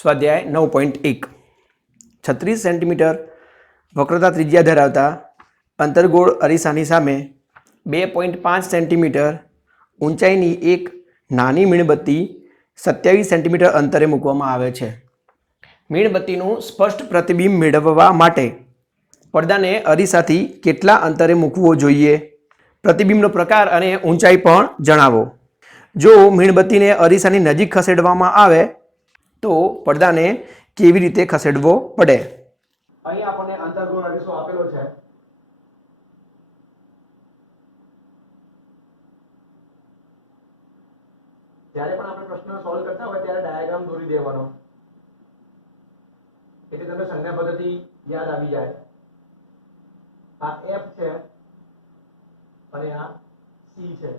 સ્વાધ્યાય 9.1 36 સેન્ટીમીટર વક્રતા ત્રિજ્યા ધરાવતા અંતર્ગોળ અરીસાની સામે 2.5 સેન્ટીમીટર ઊંચાઈની એક નાની મીણબત્તી 27 સેન્ટીમીટર અંતરે મૂકવામાં આવે છે. મીણબત્તીનું સ્પષ્ટ પ્રતિબિંબ મેળવવા માટે પડદાને અરીસાથી કેટલા અંતરે મૂકવો જોઈએ? પ્રતિબિંબનો પ્રકાર અને ઊંચાઈ પણ જણાવો. જો મીણબત્તીને અરીસાની નજીક ખસેડવામાં આવે તો પડદાને કેવી રીતે ખસેડવો પડે? અહીં આપણને અંતર્ગોળ અરીસો આપેલો છે. જ્યારે પણ આપણે પ્રશ્ન સોલ્વ કરતા હોય ત્યારે ડાયાગ્રામ દોરી દેવાનો, એટલે તમને સંજ્ઞા પદ્ધતિ યાદ આવી જાય. આ F છે અને આ C છે.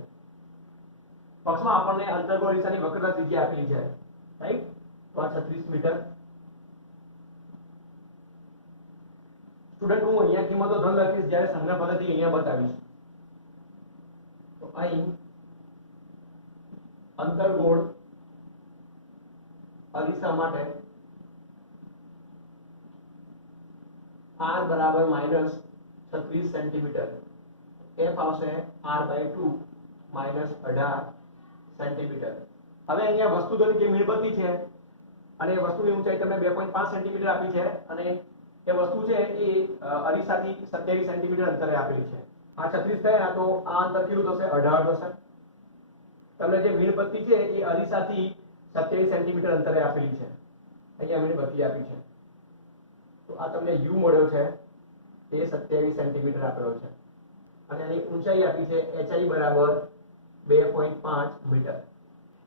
પક્ષમાં આપણને અંતર્ગોળ અરીસાની વક્રતા ત્રિજ્યા આપેલી છે, રાઈટ? તો આ 36 મીટર. સ્ટુડન્ટ હું અહીંયા કિંમતો ધન લખીશ જ્યારે સંજ્ઞા પદ્ધતિ અહીંયા બતાવીશ. તો અહીં અંતર્ગોળ અરીસા માટે r બરાબર -36 સેન્ટીમીટર, f આવશે r/2 -18 સેન્ટીમીટર. હવે અહીંયા વસ્તુ તરીકે મીણબત્તી છે અને વસ્તુની ઊંચાઈ તમને 2.5 સેન્ટીમીટર આપી છે અને એ વસ્તુ છે એ અરીસાથી 27 સેન્ટીમીટર અંતરે આપેલી છે. આ 36 થયા તો આ અંતર કેટલું થશે? 18 થશે. તમને જે મીણબત્તી છે એ અરીસાથી 27 સેન્ટીમીટર અંતરે આપેલી છે. અહીંયા મીણબત્તી આપી છે તો આ તમને u મળ્યો છે એ 27 સેન્ટીમીટર આપેલો છે અને આની ઊંચાઈ આપી છે hi બરાબર 2.5 મીટર.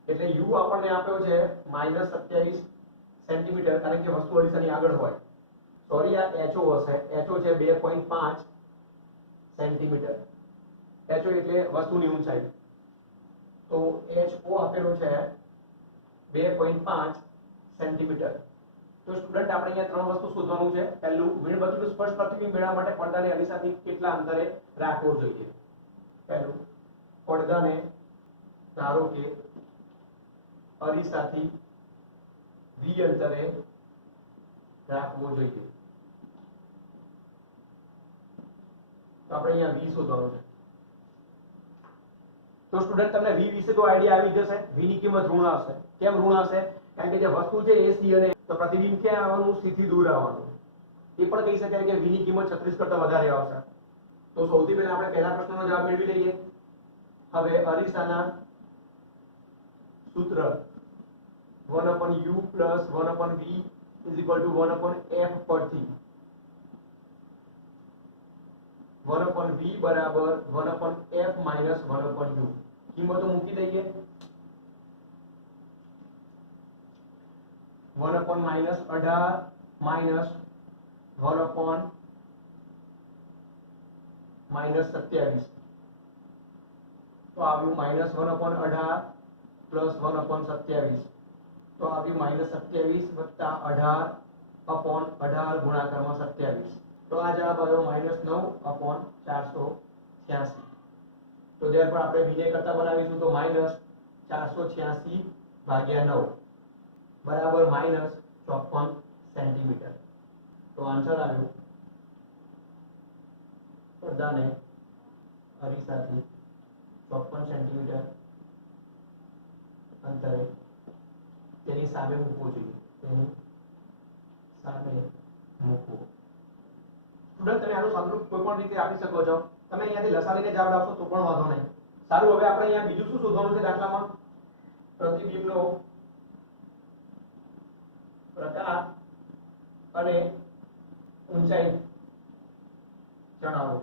એટલે u આપણને આપ્યો છે -27 સેન્ટીમીટર, કારણ કે વસ્તુ અરીસાની આગળ હોય. સોરી, આ ho હશે. ho છે 2.5 સેન્ટીમીટર. ho એટલે વસ્તુની ઊંચાઈ. તો ho આપેલો છે 2.5 સેન્ટીમીટર. તો સ્ટુડન્ટ આપણે અહીંયા ત્રણ વસ્તુ શોધવાનું છે. પહેલું, મીણબત્તીનું સ્પષ્ટ પ્રતિબિંબ મેળવવા માટે પડદાને અરીસાથી કેટલા અંતરે રાખવો જોઈએ? પહેલું, પડદાને ધારો કે અરીસાથી v અંતરે રાખવો જોઈએ. તો આપણે અહીંયા v શોધવાનું છે. તો સ્ટુડન્ટ તમને v વિશે તો આઈડિયા આવી જશે. v ની કિંમત ઋણ આવશે. કેમ ઋણ આવશે? કારણ કે જે વસ્તુ છે એ c અને તો પ્રતિબિંબ ક્યાં આવવાનું? c થી દૂર આવવાનું. એ પણ કહી શકાય કે v ની કિંમત 36 કરતા વધારે આવશે. તો સૌથી પહેલા આપણે પહેલા પ્રશ્નનો જવાબ મેળવી લઈએ. હવે અરીસાના સૂત્ર 1/u + 1/v = 1/f પરથી 1/v બરાબર 1/f - 1/u કિંમતો મૂકી દઈએ. 1/-18 -1/-27 તો આવ્યું -1/18 + 1/27 તો આવ્યું -27 + 18/18 ગુણાકારમાં 27. તો આ જવાબ આવ્યો -9/486. તો જ્યારે પણ આપણે v ને કરતા બનાવીશું તો -486/9 બરાબર -54 સેન્ટીમીટર. તો આન્સર આવ્યો પડદાને અરીસાથી 54 સેન્ટીમીટર અંતરે તેની સામે મૂકવો જોઈએ. તેની સામે મૂકવો. સ્ટુડન્ટ તમે આનું સાદુરૂપ કોઈ પણ રીતે આપી શકો છો. તમે અહીંયાથી લસા લઈને જવાબ આપશો તો પણ વાંધો નહીં. સારું, હવે આપણે અહીંયા બીજું શું શોધવાનું છે દાખલામાં? પ્રતિબિંબનો પ્રકાર અને ઊંચાઈ જણાવો.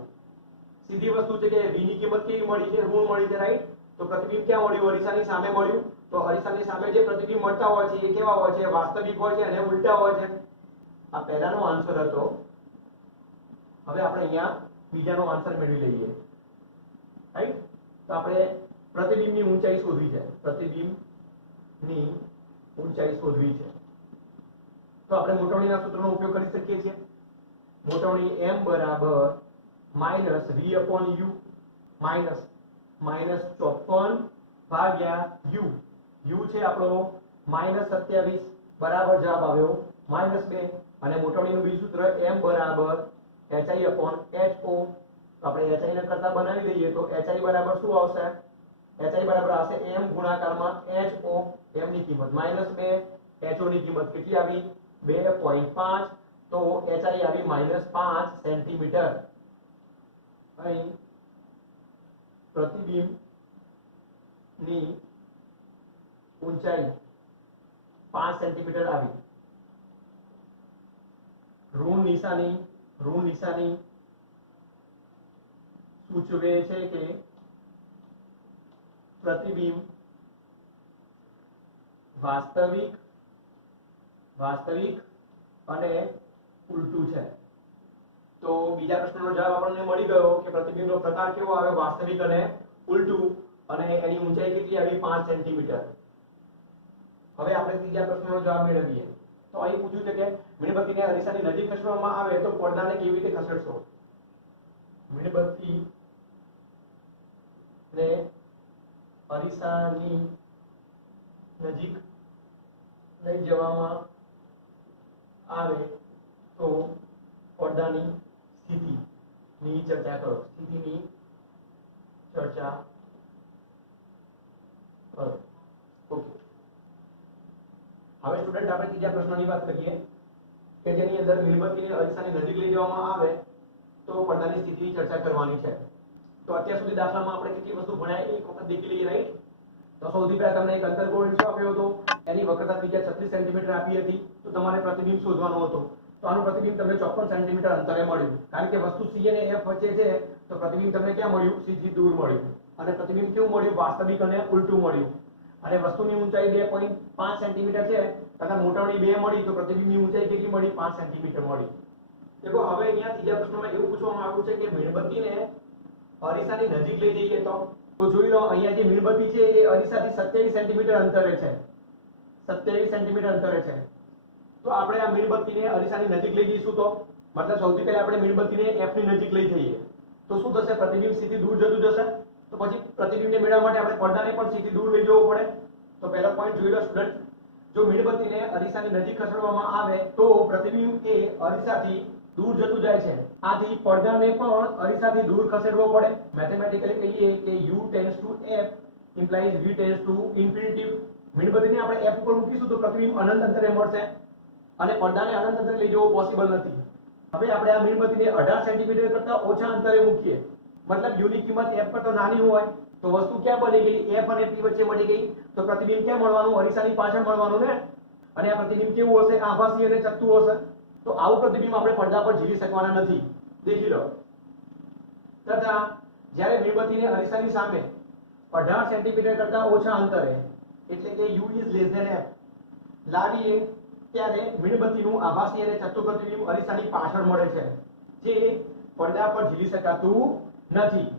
સીધી વસ્તુ છે કે v ની કિંમત કેવી મળી છે? ઋણ મળી છે, રાઈટ? તો પ્રતિબિંબ ક્યાં મળ્યું? અરીસાની સામે મળ્યું. તો અરીસાની સામે જે પ્રતિબિંબ મળતા હોય છે એ કેવા હોય છે? વાસ્તવિક હોય છે અને ઉલટા હોય છે. આ પહેલાનો આન્સર હતો. હવે આપણે અહીંયા બીજાનો આન્સર મેળવી લઈએ, રાઈટ? તો આપણે પ્રતિબિંબની ઊંચાઈ શોધવી છે. પ્રતિબિંબની ઊંચાઈ શોધવી છે. તો આપણે મોટવણીના સૂત્રનો ઉપયોગ કરી શકીએ છીએ. મોટવણી m બરાબર -v/u -54/18 ભાગ્યા u. u છે આપણો -27 બરાબર જવાબ આવ્યો -2 અને મોટવણીનું બીજું સૂત્ર m બરાબર hi/ho. આપણે hi ને કરતા બનાવી દઈએ તો hi બરાબર શું આવશે? hi બરાબર આવશે m ગુણાકારમાં ho. m ની કિંમત -2, ho ની કિંમત કેટલી આવી? 2.5. તો hi આવી -5 સેન્ટીમીટર. અહીં પ્રતિબિંબ ની ઊંચાઈ 5 સેન્ટીમીટર આવી. ઋણ નિશાની સૂચવે છે કે પ્રતિબિંબ વાસ્તવિક અને ઉલટું છે. તો બીજા પ્રશ્નનો જવાબ આપણને મળી ગયો કે પ્રતિબિંબનો પ્રકાર કેવો આવે? વાસ્તવિક અને ઉલટું. અને એની ઊંચાઈ કેટલી આવી? 5 સેન્ટીમીટર. હવે આપણે ત્રીજા પ્રશ્નનો જવાબ મેળવીએ. તો અહીં પૂછ્યું છે કે મીણબત્તીને અરીસાની નજીક ખસેડવામાં આવે તો પડદાને કેવી રીતે ખસેડશો? મીણબત્તીને અરીસાની નજીક લઈ જવામાં આવે તો પડદાની સ્થિતિની ચર્ચા કરો. ઓકે. હવે સ્ટુડન્ટ આપણે ત્રીજા પ્રશ્નની વાત કરીએ કે જેની અંદર મીણબત્તીને અરીસાની નજીક લઈ જવામાં આવે તો પડદાની સ્થિતિની ચર્ચા કરવાની છે. તો અત્યાર સુધી દાખલામાં આપણે કેટલી વસ્તુ ભણ્યા એક વખત દેખી લઈએ, રાઈટ? તો સૌથી પહેલા તમને એક અંતર્ગોળ હિસ્સો આપ્યો હતો, એની વક્રતા ત્રિજ્યા 36 સેન્ટીમીટર આપી હતી. તો તમારે પ્રતિબિંબ શોધવાનો હતો. તો આનું પ્રતિબિંબ તમને 54 સેન્ટીમીટર અંતરે મળ્યું. કારણ કે વસ્તુ C અને F વચ્ચે છે તો પ્રતિબિંબ તમને ક્યાં મળ્યું? C થી દૂર મળ્યું. અને પ્રતિબિંબ કેવું મળ્યું? વાસ્તવિક અને ઉલટું મળ્યું. અને વસ્તુની ઊંચાઈ 2.5 સેન્ટીમીટર છે તથા મોટાવડી 2 મળી તો પ્રતિબિંબની ઊંચાઈ કેટલી મળી? 5 સેન્ટીમીટર મળી. દેખો હવે અહીંયા ત્રીજા પ્રશ્નમાં એવું પૂછવામાં આવ્યું છે કે મીણબત્તીને અરીસાની નજીક લઈ જઈએ તો જોઈ લો અહીંયા જે મીણબત્તી છે એ અરીસાથી 27 સેન્ટીમીટર અંતરે છે. 27 સેન્ટીમીટર અંતરે છે. તો આપણે આ મીણબત્તીને અરીસાની નજીક લઈ જઈશું તો મતલબ સૌથી પહેલા આપણે મીણબત્તીને F ની નજીક લઈ જઈએ તો શું થશે? પ્રતિબિંબ C થી દૂર જતું જશે. તો પછી પ્રતિબિંબને મેળવવા માટે આપણે પડદાને પણ C થી દૂર લઈ જવું પડે. તો પહેલો પોઈન્ટ જોઈ લો સ્ટુડન્ટ, જો મીણબત્તીને અરીસાની નજીક ખસેડવામાં આવે તો પ્રતિબિંબ એ અરીસાથી દૂર જતું જાય છે. આથી પડદાને પણ અરીસાથી દૂર ખસેડવો પડે. મેથેમેટિકલી કહીએ કે u tends to f implies v tends to infinity. મીણબત્તીને આપણે f ઉપર મૂકીશું તો પ્રતિબિંબ અનંત અંતરે મળશે અને પડદાને અનંત અંતરે લઈ જવો પોસિબલ નથી. હવે આપણે આ મીણબત્તીને 18 સેન્ટીમીટર કરતા ઓછા અંતરે મૂકીએ, મતલબ u ની કિંમત f કરતા નાની હોય તો વસ્તુ ક્યાં બની ગઈ? f અને p વચ્ચે મળી ગઈ. તો પ્રતિબિંબ ક્યાં મળવાનું? અરીસાની પાછળ મળવાનું ને. અને આ પ્રતિબિંબ કેવું હશે? આભાસી અને ચકતું હશે. તો આવું પ્રતિબિંબ આપણે પડદા પર ઝીલી શકવાના નથી. દેખી લો. તથા જ્યારે મીણબત્તીને અરીસાની સામે 18 સેન્ટીમીટર કરતા ઓછા અંતરે એટલે કે u is less than f લાવીએ ત્યારે મીણબત્તીનું આભાસી અને ચકતું પ્રતિબિંબ અરીસાની પાછળ મળે છે જે પડદા પર ઝીલી શકાતું નથી.